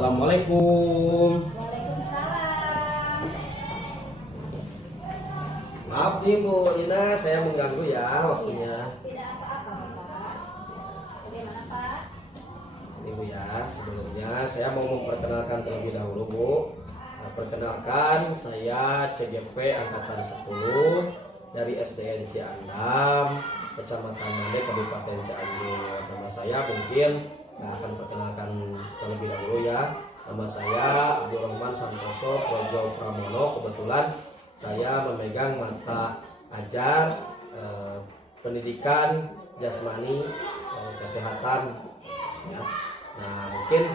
Assalamualaikum. Waalaikumsalam. Maaf nih Bu Nina, saya mengganggu ya waktunya. Tidak apa-apa, Pak. Bagaimana, Pak? Ini Bu ya, sebelumnya saya mau memperkenalkan terlebih dahulu Bu. Perkenalkan, saya CGP Angkatan 10 dari SDN Ciandam, Kecamatan Mande, Kabupaten Cianjur. Nama saya mungkin akan perkenalkan terlebih dahulu ya. Nama saya Abdul Rahman Santoso Projo Pramono. Kebetulan saya memegang mata ajar pendidikan jasmani kesehatan ya. Nah, mungkin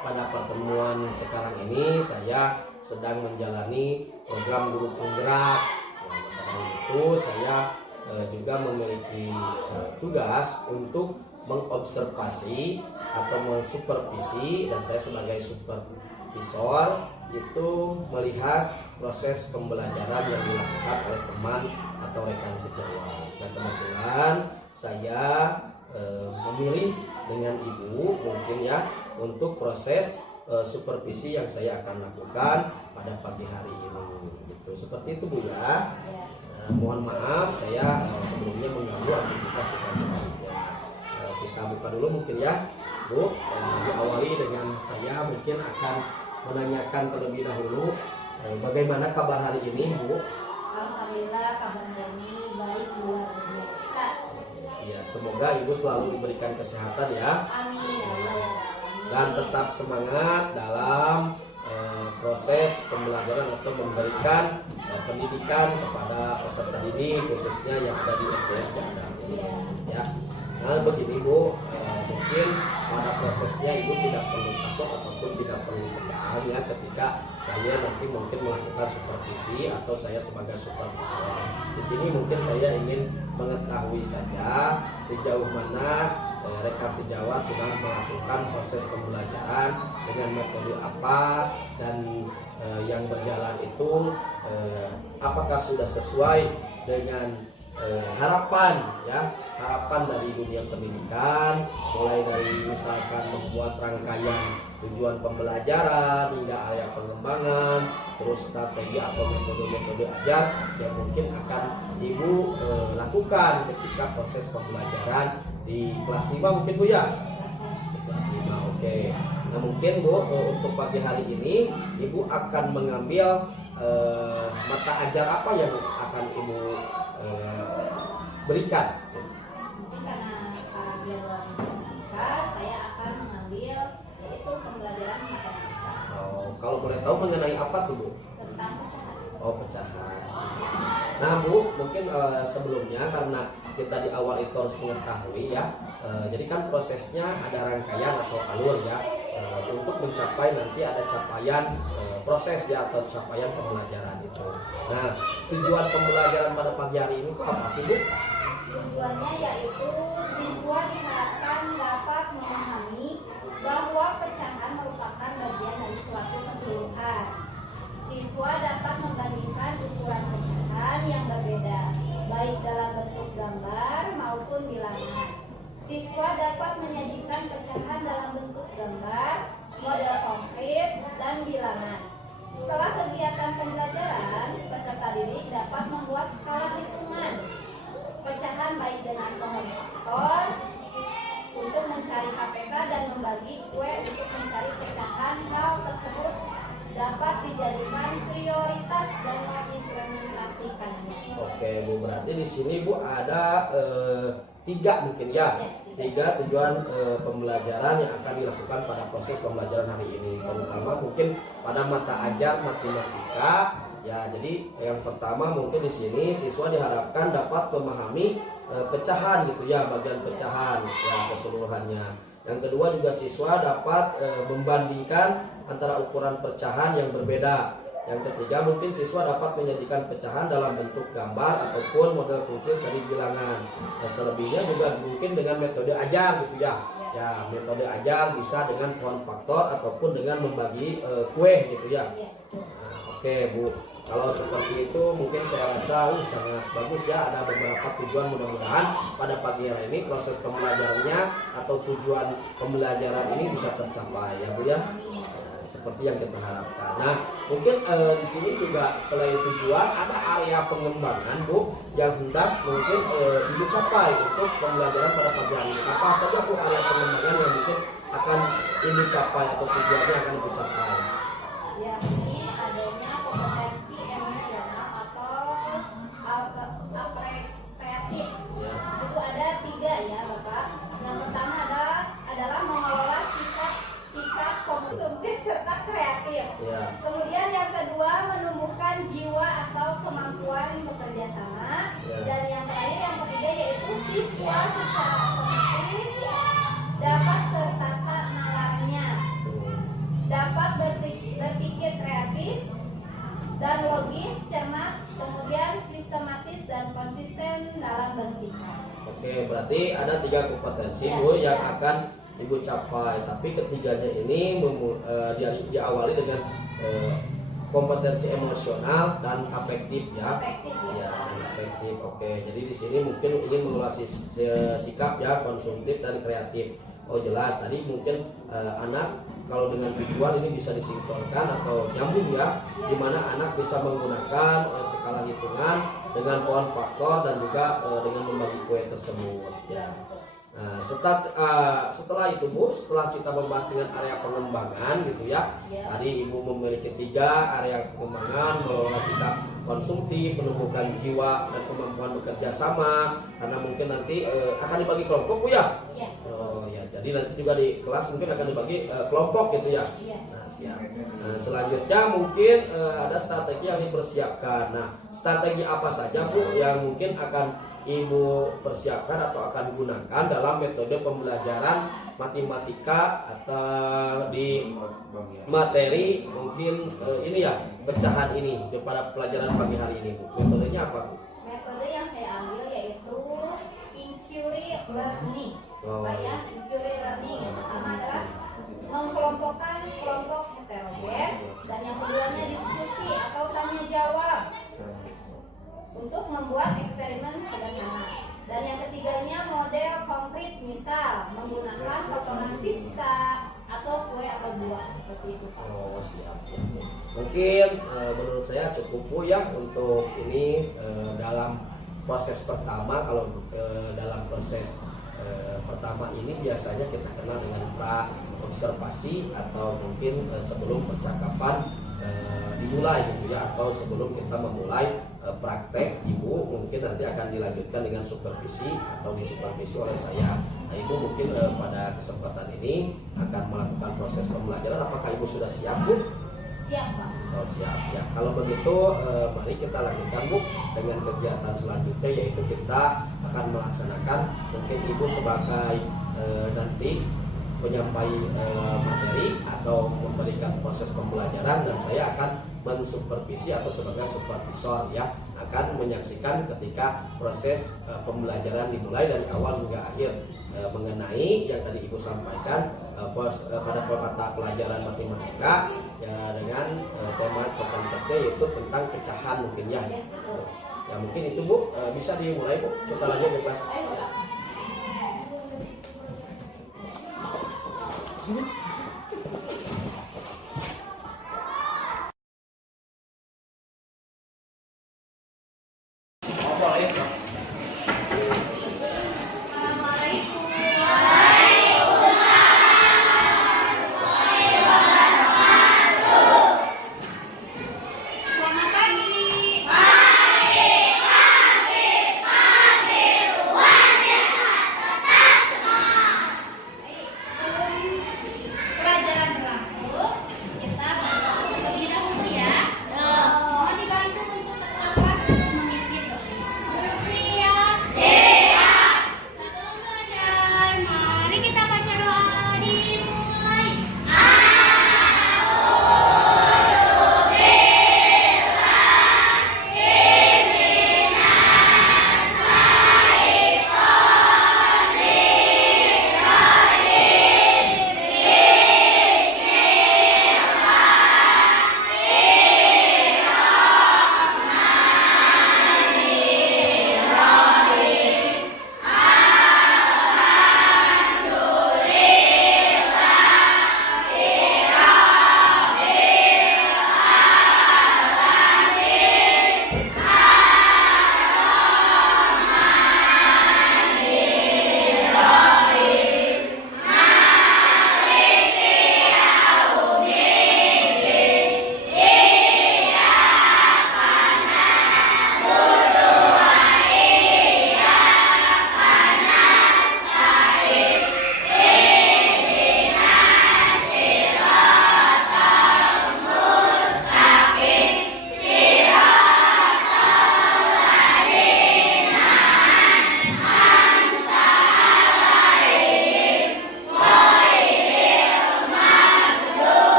pada pertemuan sekarang ini saya sedang menjalani program guru penggerak. Nah, dari itu saya juga memiliki tugas untuk mengobservasi atau mensupervisi, dan saya sebagai supervisor itu melihat proses pembelajaran yang dilakukan oleh teman atau rekan sejawat. Dan kebetulan saya memilih dengan ibu mungkin ya untuk proses supervisi yang saya akan lakukan pada pagi hari ini. Gitu. Seperti itu Bu ya. Mohon maaf saya sebelumnya mengganggu aktivitas di pagi hari. Kita buka dulu mungkin ya Bu. Diawali dengan saya mungkin akan menanyakan terlebih dahulu bagaimana kabar hari ini Bu? Alhamdulillah, kabar ini baik, luar biasa. Ya, semoga Ibu selalu diberikan kesehatan ya. Amin. Dan tetap semangat dalam proses pembelajaran atau memberikan pendidikan kepada peserta didik khususnya yang ada di SDN Ciandam. Ya. Nah begini Bu, mungkin pada prosesnya Ibu tidak perlu takut ataupun tidak perlu tegang ya ketika saya nanti mungkin melakukan supervisi atau saya sebagai supervisor. Di sini mungkin saya ingin mengetahui saja sejauh mana rekan sejawat sudah melakukan proses pembelajaran dengan metode apa, dan yang berjalan itu apakah sudah sesuai dengan harapan dari dunia pendidikan, mulai dari misalkan membuat rangkaian tujuan pembelajaran hingga area pengembangan, terus strategi atau metode-metode ajar yang mungkin akan Ibu lakukan ketika proses pembelajaran di kelas 5 mungkin Bu ya. Di kelas 5, oke. Nah mungkin Bu untuk pagi hari ini Ibu akan mengambil mata ajar apa yang akan Ibu berikan? Karena sekarang dia dalam matematika, saya akan mengambil yaitu pembelajaran matematika. Kalau boleh tahu mengenai apa tuh Bu? Tentang pecahan. Pecahan. Nah Bu, mungkin sebelumnya karena kita di awal itu harus mengetahui ya, jadi kan prosesnya ada rangkaian atau alur ya, untuk mencapai nanti ada capaian proses ya atau capaian pembelajaran itu. Nah, tujuan pembelajaran pada pagi hari ini apa sih Bu? Tujuannya yaitu siswa diharapkan dapat memahami bahwa pecahan merupakan bagian dari suatu keseluruhan. Siswa dapat membandingkan ukuran pecahan yang berbeda, baik dalam bentuk gambar maupun bilangan. Siswa dapat menyajikan pecahan dalam bentuk gambar, model konkret, dan bilangan. Setelah kegiatan pembelajaran, peserta didik dapat membuat skala hitungan pecahan baik dengan pohon faktor untuk mencari KPK dan membagi kue untuk mencari pecahan. Hal tersebut dapat dijadikan prioritas dan mengimplementasikannya. Oke Bu, berarti di sini Bu ada 3 mungkin ya. 3 tujuan pembelajaran yang akan dilakukan pada proses pembelajaran hari ini, terutama mungkin pada mata ajar matematika ya. Jadi yang pertama mungkin di sini siswa diharapkan dapat memahami pecahan gitu ya, bagian pecahan ya keseluruhannya. Yang kedua juga siswa dapat membandingkan antara ukuran pecahan yang berbeda. Yang ketiga mungkin siswa dapat menyajikan pecahan dalam bentuk gambar ataupun model konkret dari bilangan. Nah, selebihnya juga mungkin dengan metode ajar gitu ya. Ya, metode ajar bisa dengan pohon faktor ataupun dengan membagi kue gitu ya. Nah, oke Bu. Kalau seperti itu mungkin saya rasa sangat bagus ya. Ada beberapa tujuan, mudah-mudahan pada pagi hari ini proses pembelajarannya atau tujuan pembelajaran ini bisa tercapai ya Bu ya. Seperti yang kita harapkan. Nah, mungkin di sini juga selain tujuan ada area pengembangan Bu yang hendak mungkin Ibu capai untuk pembelajaran pada pagi hari ini. Apa saja Bu area pengembangan yang mungkin akan Ibu capai atau tujuannya akan Ibu capai? Ya, ini adanya kompetensi emosional atau kreatif. Ya. Itu ada 3 ya Bapak. Yang pertama adalah mengelola sikap konsumtif serta kreatif. Ya. Kemudian yang kedua menumbuhkan jiwa atau kemampuan bekerja sama. Ya. Dan yang terakhir yang ketiga yaitu siswa secara otomatis dapat tertata nalarnya, dapat berpikir kreatif dan logis, cermat, kemudian sistematis dan konsisten dalam bersikap. Oke, berarti ada 3 kompetensi Ya, Bu yang ya. akan Ibu capai. Tapi ketiganya ini diawali dengan kompetensi emosional dan afektif ya. Efektif Ya, ya. efektif. Oke, jadi di sini mungkin ingin mengolah sikap ya, konsumtif dan kreatif. Oh jelas tadi mungkin anak kalau dengan tujuan ini bisa disinkronkan atau nyambung ya, di mana anak bisa menggunakan skala hitungan dengan pohon faktor dan juga dengan membagi kue tersebut ya. Nah, setelah itu Bu, setelah kita membahas dengan area pengembangan gitu ya, Ya. tadi Ibu memiliki 3 area pengembangan, mengelola sikap konsumtif, menumbuhkan jiwa dan kemampuan bekerja sama, karena mungkin nanti akan dibagi kelompok Bu ya. Iya. Oh ya, jadi nanti juga di kelas mungkin akan dibagi kelompok gitu ya. Iya. Nah, siap. Nah, selanjutnya mungkin ada strategi yang dipersiapkan. Nah, strategi apa saja Bu yang mungkin akan Ibu persiapkan atau akan gunakan dalam metode pembelajaran matematika atau di materi mungkin ini ya, pecahan ini pada pelajaran pagi hari ini Bu. Metodenya apa Bu? Metode yang saya ambil yaitu inquiry learning. Oh. Apa ya? Inquiry learning. Yang pertama adalah mengkelompokkan kelompok heterogen dan yang keduanya diskusi atau tanya jawab untuk membuat eksperimen sederhana. Dan yang ketiganya model konkret, misal menggunakan potongan pizza atau kue atau buah seperti itu Pak. Oh siap. Mungkin menurut saya cukup Bu ya untuk ini dalam proses pertama. Kalau dalam proses pertama ini biasanya kita kenal dengan pra observasi atau mungkin sebelum percakapan dimulai gitu ya, atau sebelum kita memulai praktek Ibu mungkin nanti akan dilanjutkan dengan supervisi atau disupervisi oleh saya. Nah, Ibu mungkin pada kesempatan ini akan melakukan proses pembelajaran. Apakah Ibu sudah siap Bu? Siap Pak. Oh siap ya. Kalau begitu mari kita lanjutkan Bu dengan kegiatan selanjutnya, yaitu kita akan melaksanakan mungkin Ibu sebagai nanti penyampai materi atau memberikan proses pembelajaran, dan saya akan mensupervisi atau sebagai supervisor ya, akan menyaksikan ketika proses pembelajaran dimulai dari awal hingga akhir mengenai yang tadi Ibu sampaikan pada mata pelajaran matematika ya, dengan tema atau konsepnya yaitu tentang pecahan mungkin ya. Ya mungkin itu Bu, bisa dimulai Bu, kita lanjut ke kelas. Selamat pagi.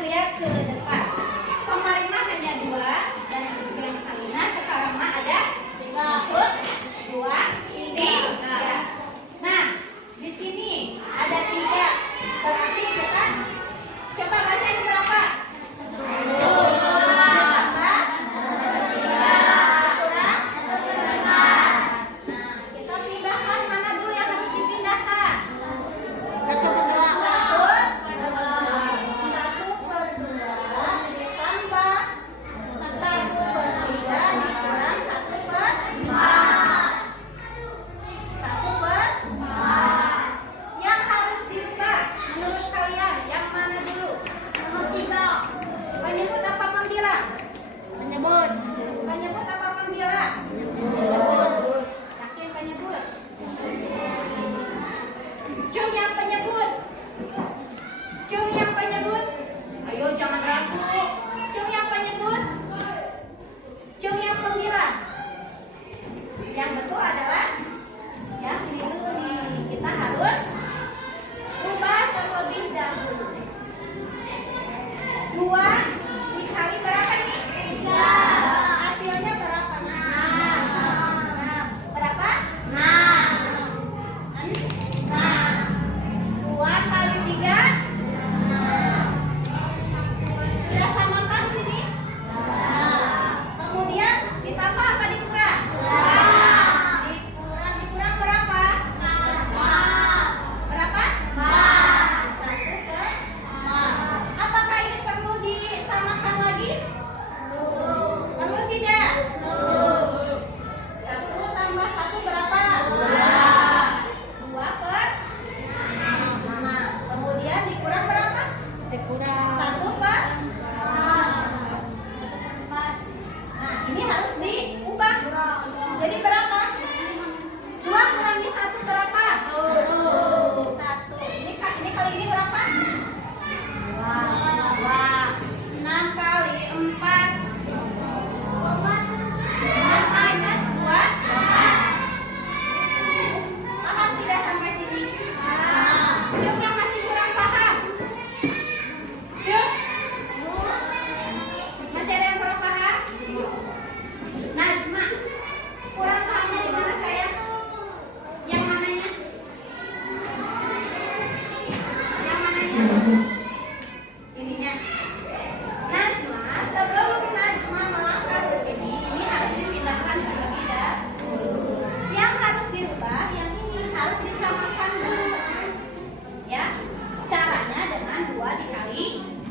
lihat ke depan. Kemarin mah hanya 2 dan yang kalinya sekarang mah ada 1, 2, 3. Nah, di sini ada 3. Berarti kita coba baca ini berapa?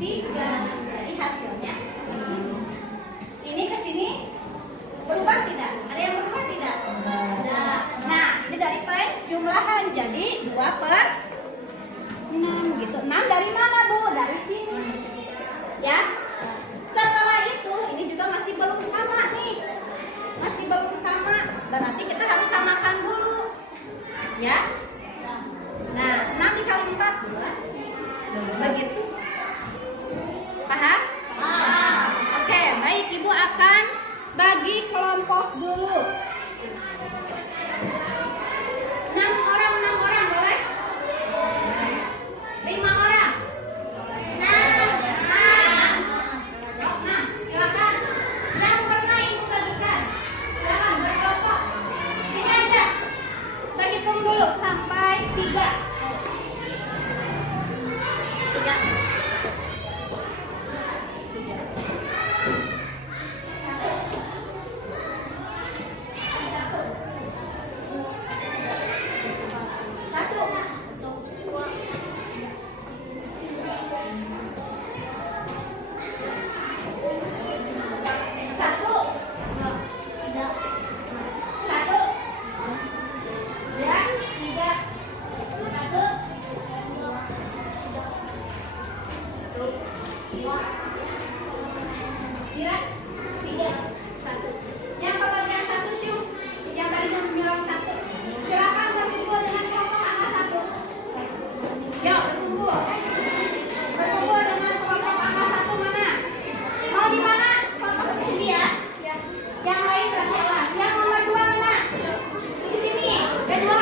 3. Jadi hasilnya ini ke sini berubah tidak? Ada yang berubah tidak? Nah, ini dari jumlahan jadi 2/6 gitu. 6 dari mana, Bu? Dari sini. Ya. Setelah itu ini juga masih belum sama nih. Masih belum sama. Berarti kita harus samakan dulu. Ya. Nah, 6 dikali 4 begitu. Paham? Oke, baik, Ibu akan bagi kelompok dulu. 6 orang boleh? 5 orang. 6. Silakan. Yang pernah Ibu bagikan. Silakan berkelompok. Ini aja. Berhitung dulu sampai 3. 3. Yang bagian 1 cium, yang tadi bilang 1. Silakan berkumpul dengan kelompok angka 1. Yo, berkumpul. Berkumpul dengan kelompok angka 1 mana? Mau di mana? Kelompok 1 ini ya. Yang lain berapa? Yang nomor 2 mana? Di sini. Kedua.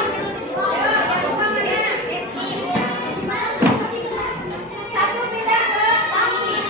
Yo, yang 2 mana? 1 pindah ke sini.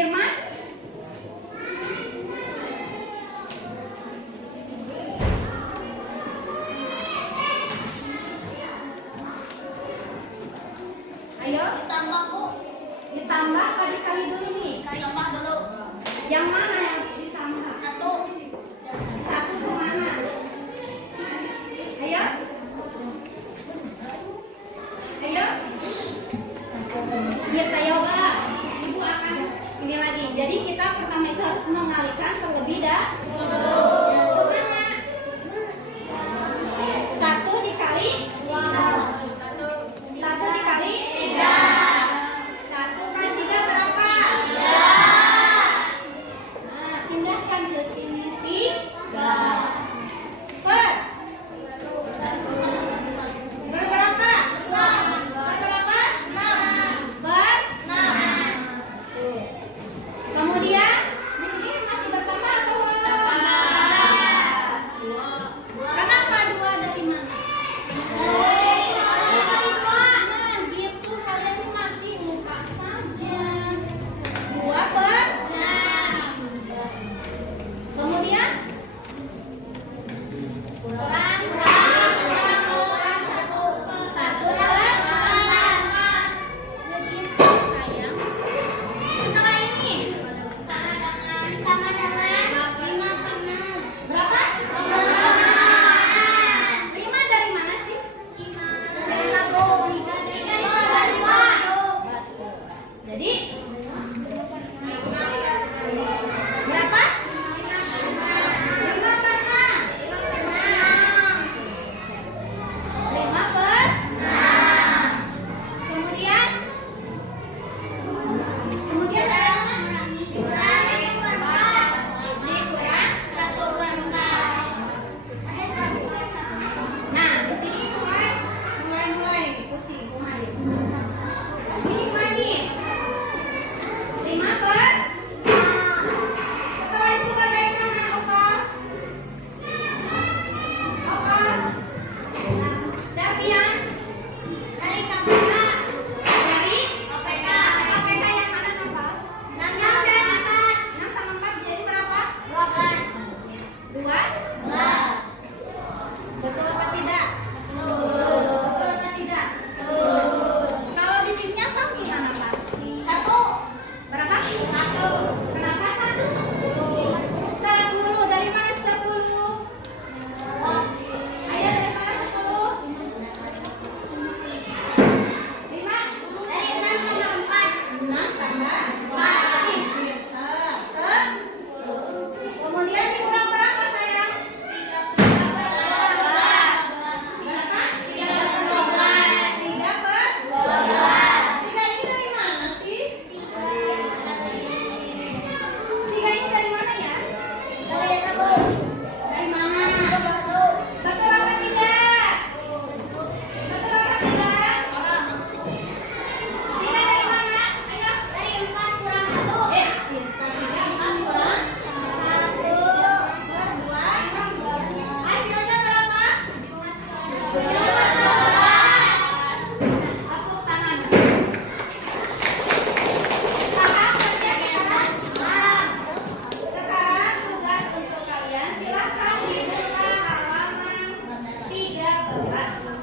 Firman? Ayo. Ditambah Bu. Ditambah apa dikali dulu nih? Ditambah dulu. Yang mana yang harus ditambah? Satu. Satu kemana? Ayo. Ayo. Biar saya Ibu akan ini lagi. Jadi kita pertama itu harus mengalihkan terlebih dahulu. Kemana? Satu dikali. Satu dikali. Satu kali tiga berapa? Nah, pindahkan ke sini. Tiga. Per. Berberapa? Berberapa? Tuh. Kemudian di sini masih bertambah atau kenapa dua dari mana? Nah, gitu kalian ini masih muka saja. Dua per. Kemudian satu per. Begitu sayang. Setelah ini berapa? 5 dari mana sih? Jadi berapa? 5 per 6. 5 per 6. Kemudian dari mana? Dikurang. Nah, di sini mulai pusing mulai. Ini lagi 5 per. Setelah itu bagaimana Opa? Opa? Davian? Dari KPK yang mana Opa? 6 sama 4 jadi berapa? 2? Betul apa tidak? Betul apa tidak? Kalau di sini apa gimana Pak? Berapa? Kenapa 1? 10. Dari mana 10? Ayo dari mana 10? 5? 6 tambah 4. Kemudian dikurang berapa sayang? Berapa? 3 per 12. 3 ini dari mana sih? 3 ini dari mana ya? Dari mana? Betul apa tidak? Betul apa tidak? 3 dari mana? Ayo. Pintar 3, 4 kurang 1 per 2. Hasilnya berapa? Tepuk tangan. Paham kerja kita? Sekarang tugas untuk kalian silahkan dibuka halaman 13.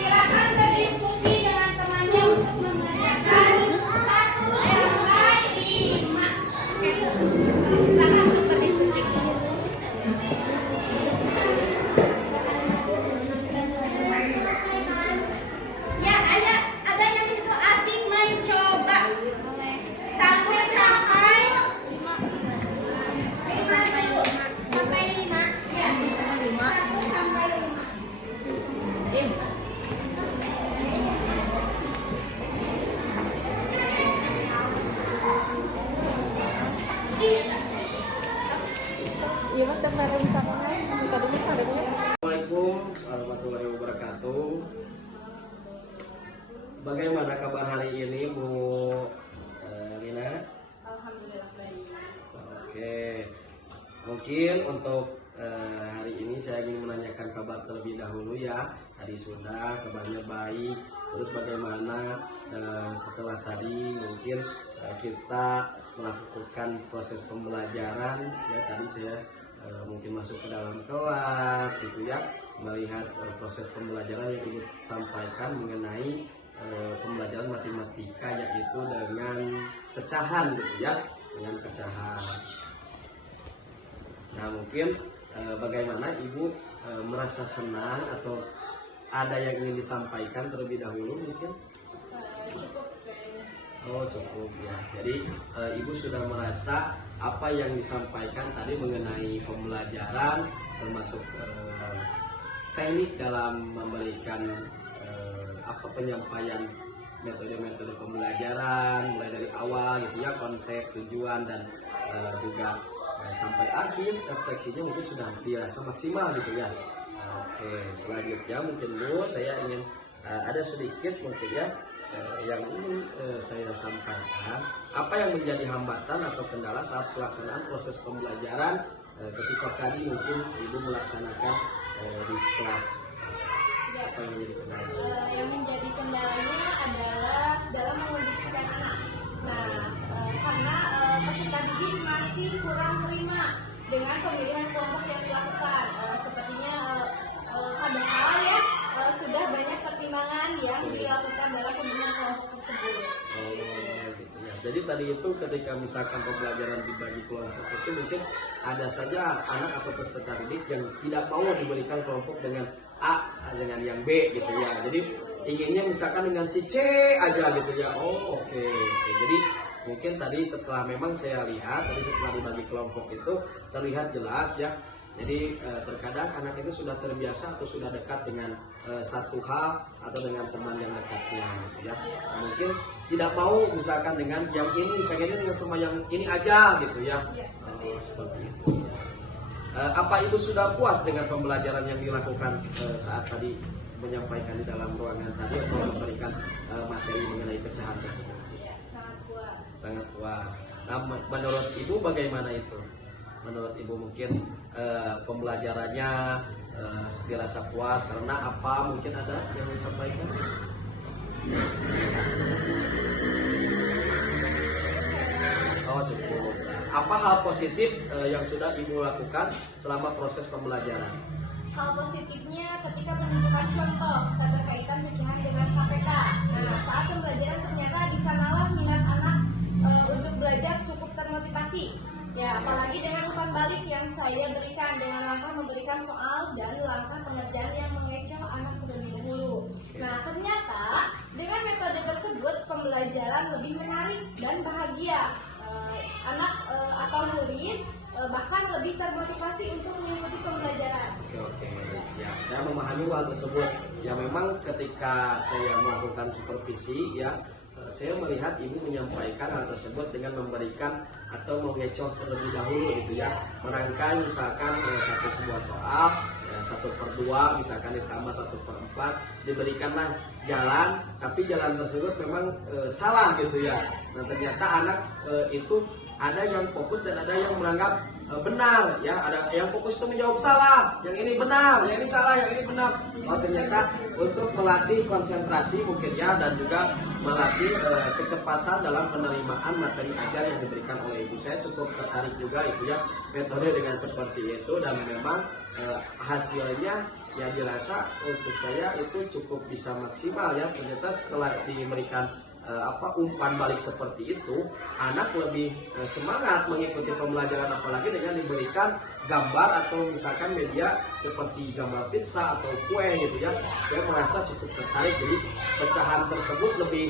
Silakan berdiskusi dengan temannya untuk mengerjakan 1 sampai 5. Silakan untuk berdiskusi. Ya, ada yang di situ asik mencoba. 1 sampai 5 dulu. Sampai 5. Ya, 1 sampai 5. Assalamualaikum warahmatullahi wabarakatuh. Bagaimana kabar hari ini Bu Lina? Alhamdulillah baik. Oke, mungkin untuk hari ini saya ingin menanyakan kabar terlebih dahulu ya. Hari Sunda kabarnya baik, Terus bagaimana setelah tadi mungkin kita melakukan proses pembelajaran ya, tadi saya mungkin masuk ke dalam kelas gitu ya, melihat proses pembelajaran yang Ibu sampaikan mengenai pembelajaran matematika, yaitu dengan pecahan gitu ya, dengan pecahan. Nah mungkin bagaimana Ibu merasa senang atau ada yang ingin disampaikan terlebih dahulu mungkin? Cukup kayaknya. Oh cukup ya. Jadi Ibu sudah merasa apa yang disampaikan tadi mengenai pembelajaran, termasuk teknik dalam memberikan apa penyampaian metode-metode pembelajaran mulai dari awal gitu ya, konsep, tujuan, dan juga sampai akhir refleksinya mungkin sudah dirasa maksimal gitu ya. Oke, selanjutnya mungkin Bu saya ingin ada sedikit mungkin ya yang ingin saya sampaikan, apa yang menjadi hambatan atau kendala saat pelaksanaan proses pembelajaran ketika tadi mungkin Ibu melaksanakan di kelas. Apa yang menjadi kendala? Yang menjadi kendalanya adalah dalam mengondisikan anak. Nah, karena peserta didik masih kurang terima dengan pemilihan kelompok yang dilakukan. Sepertinya padahal ya sudah banyak pertimbangan yang dilakukan dalam pemilihan kelompok tersebut. Oh, gitu ya. Jadi tadi itu ketika misalkan pembelajaran dibagi kelompok itu mungkin ada saja anak atau peserta didik yang tidak mau diberikan kelompok dengan A dengan yang B gitu ya. Jadi inginnya misalkan dengan si C aja gitu ya. Oh oke. Jadi mungkin tadi setelah memang saya lihat tadi setelah dibagi kelompok itu terlihat jelas ya. Jadi terkadang anak itu sudah terbiasa atau sudah dekat dengan satu hal atau dengan teman yang dekatnya gitu ya. Mungkin tidak mau misalkan dengan yang ini, pengennya dengan semua yang ini aja gitu ya. Seperti itu. Apa Ibu sudah puas dengan pembelajaran yang dilakukan saat tadi menyampaikan di dalam ruangan tadi atau memberikan materi mengenai pecahan tersebut? Ya, sangat puas. Sangat puas. Nah, menurut Ibu bagaimana itu? Menurut Ibu mungkin pembelajarannya dirasa puas karena apa? Mungkin ada yang disampaikan? Oh cukup. Apa hal positif yang sudah Ibu lakukan selama proses pembelajaran? Hal positifnya ketika menentukan contoh keterkaitan pecahan dengan KPK. Nah, saat pembelajaran ternyata di sanalah minat anak untuk belajar cukup termotivasi. Ya, apalagi dengan umpan balik yang saya berikan dengan langkah memberikan soal dan langkah pengerjaan yang mengecoh anak terlebih dahulu. Nah, ternyata dengan metode tersebut pembelajaran lebih menarik dan bahagia. Anak atau murid bahkan lebih termotivasi untuk mengikuti pembelajaran. Oke, siap. Saya memahami hal tersebut. Ya memang ketika saya melakukan supervisi ya, saya melihat Ibu menyampaikan hal tersebut dengan memberikan atau mengecoh terlebih dahulu gitu ya. Merangkai misalkan satu sebuah soal ya, 1/2 misalkan ditambah 1/4, diberikanlah jalan, tapi jalan tersebut memang salah gitu ya. Nah ternyata anak itu ada yang fokus dan ada yang menganggap benar ya, ada yang fokus itu menjawab salah, yang ini benar, yang ini salah, yang ini benar. Oh ternyata untuk melatih konsentrasi mungkin ya, dan juga melatih kecepatan dalam penerimaan materi ajar yang diberikan oleh Ibu. Saya cukup tertarik juga itu ya metode dengan seperti itu, dan memang hasilnya yang dirasa untuk saya itu cukup bisa maksimal ya. Ternyata setelah diberikan umpan balik seperti itu, anak lebih semangat mengikuti pembelajaran, apalagi dengan diberikan gambar atau misalkan media seperti gambar pizza atau kue gitu ya. Saya merasa cukup tertarik, jadi pecahan tersebut lebih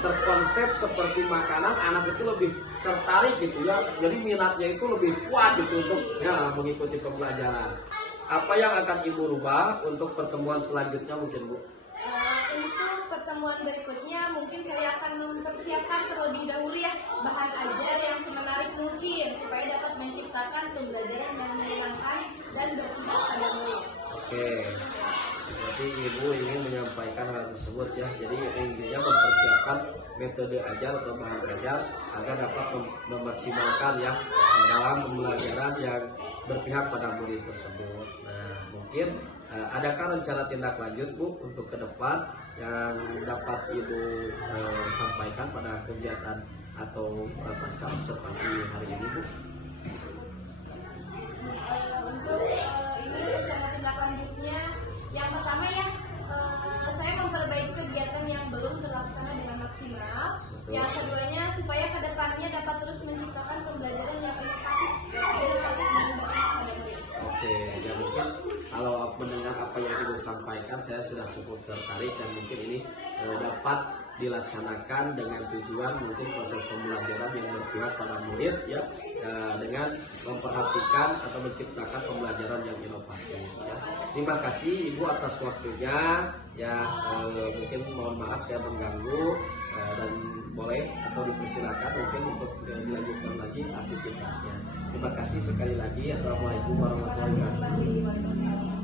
terkonsep seperti makanan, anak itu lebih tertarik gitu ya. Jadi minatnya itu lebih kuat gitu untuk ya mengikuti pembelajaran. Apa yang akan Ibu rubah untuk pertemuan selanjutnya mungkin Bu? Untuk pertemuan berikutnya mungkin saya akan mempersiapkan terlebih dahulu ya bahan ajar yang semenarik mungkin supaya dapat menciptakan pembelajaran yang menyenangkan dan berpihak pada murid. Oke, jadi Ibu ingin menyampaikan hal tersebut ya. Jadi intinya mempersiapkan metode ajar atau bahan ajar agar dapat memaksimalkan ya dalam pembelajaran yang berpihak pada murid tersebut. Nah, mungkin adakah rencana tindak lanjut Bu untuk ke depan yang dapat Ibu sampaikan pada kegiatan atau pasca observasi hari ini, Bu? Untuk ini rencana tindak lanjutnya, yang pertama ya, saya memperbaiki kegiatan yang belum terlaksana dengan maksimal. Betul. Yang keduanya, supaya kedepannya dapat terus menciptakan pembelajaran yang inovatif dan pada murid. Oke, ya mungkin kalau mendengar apa yang Ibu sampaikan, saya sudah cukup tertarik dan mungkin ini dapat dilaksanakan dengan tujuan mungkin proses pembelajaran yang berpihak pada murid ya, dengan memperhatikan atau menciptakan pembelajaran yang inovatif ya. Terima kasih Ibu atas waktunya ya, mungkin mohon maaf saya mengganggu dan boleh atau dipersilakan mungkin untuk dilanjutkan lagi aktivitasnya. Terima kasih sekali lagi. Assalamualaikum warahmatullahi wabarakatuh.